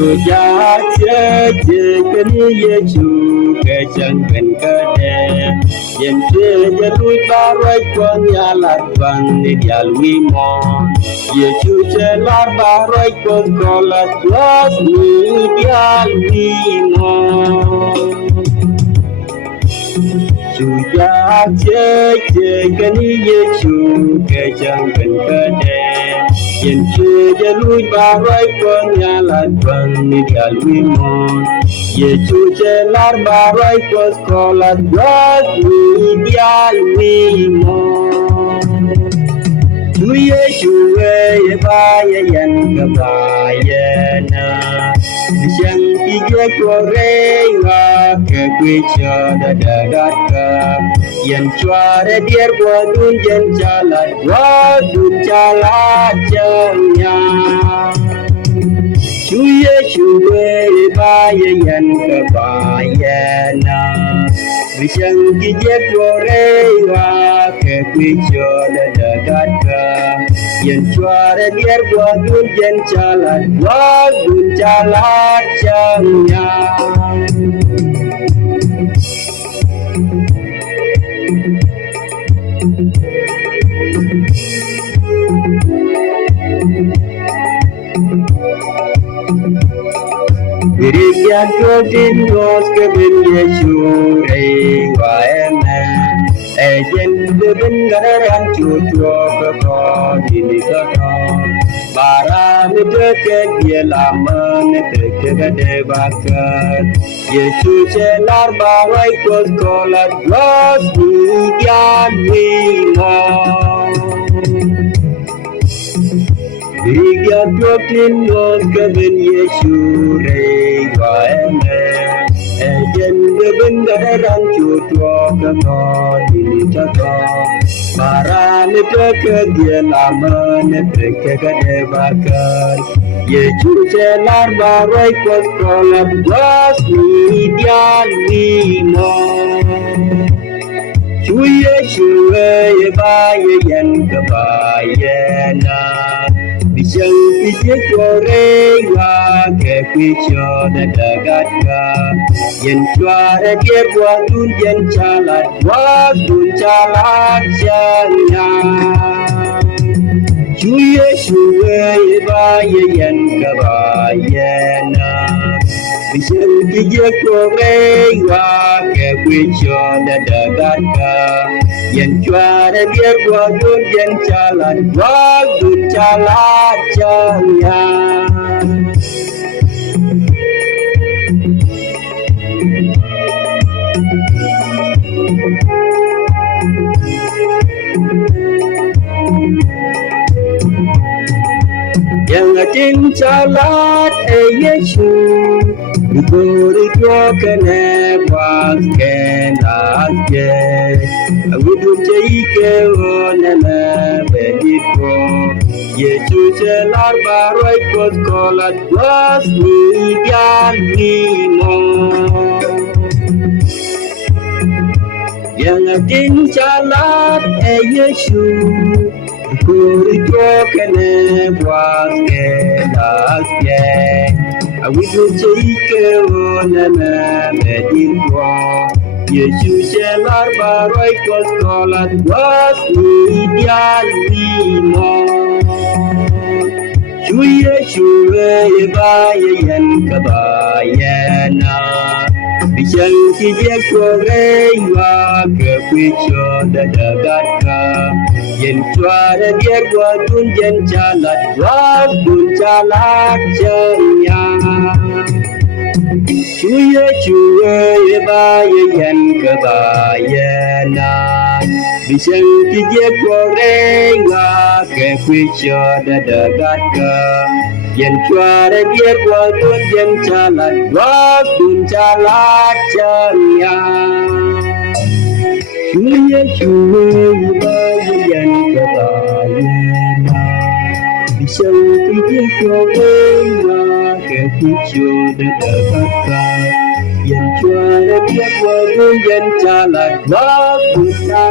Suja cece ye chu ke chang ben ka de yen che je tu ba roi kwang ya la kwang ni dial wi mo ye chu che la ba roi kwang ko la was ni dial wi mo Suja cece ye chu ke chang ben ka de yen che je lui ba roi kwang ya la kwang ni dial wi mo ye chu che lar ba roi kwang ko la was ni dial wi mo Tu ye chu ye ba ye yan ka ba ye na Yang tiga kore wa ke kwicha da ka Yang cuara dier gua dun jen jalan Gua dun jalan jengnya Cuye ba ye yan ka ba ye na Yang tiga kore wa ke kwicha da ka Yang cuara dier gua dun jen jalan Gua dun jalan jengnya Biriyan kodin nos ke bin Yesu rei wa ena Ejen bin gararan chucho ke ko dini ka ko Bara mi deke dia lama ne deke gade bakat Yesu celar barai kos kolat gos dian wimo Biriyan kodin nos ke bin Yesu rei wa ena Ejen bin gararan chucho ke ko dini ka ko Bara mi deke dia lama ne deke gade bakat Yesu celar barai kos kolat gos dian wimo Cuye ye ba ye yan ka ba ye na Bisang pije kore wa ke kwicho da ka Yen cuara dier gua dun jen calat Gua dun calat janya Cuye ye ba ye yan ka ba ye na Bisang pije kore wa ke kwicho da ka Yen cuara dier gua dun jen calat Gua dun calat janya Yang atin calat Yesu Diberi dua kene was kenas je Awidu ceike onana bediko Yesu celar barai kos kolat was nidian wimo Yang atin calat Yesu Kurito kene was kenas je Awidu ceike onana bediko Yesu celar barai kos kolat was nidian wimo Cuye ye ba ye yan ka ba ye na Bisang kije kore wa ke kwicho da ka Yen cuara dier gua dun jen calat Gua dun calat jenya Cuye ye ba ye yan ka ba ye na Bisang kije kore wa ke kwicho da ka Yen cuara dier gua dun jen calat Gua dun calat jenya Cuye ye ba ye yan ka ba sâu khi biết cho bên mà kẻ thích chiều để đỡ phát ca dần cho đã biết qua luôn dần trả lại đó buồn ta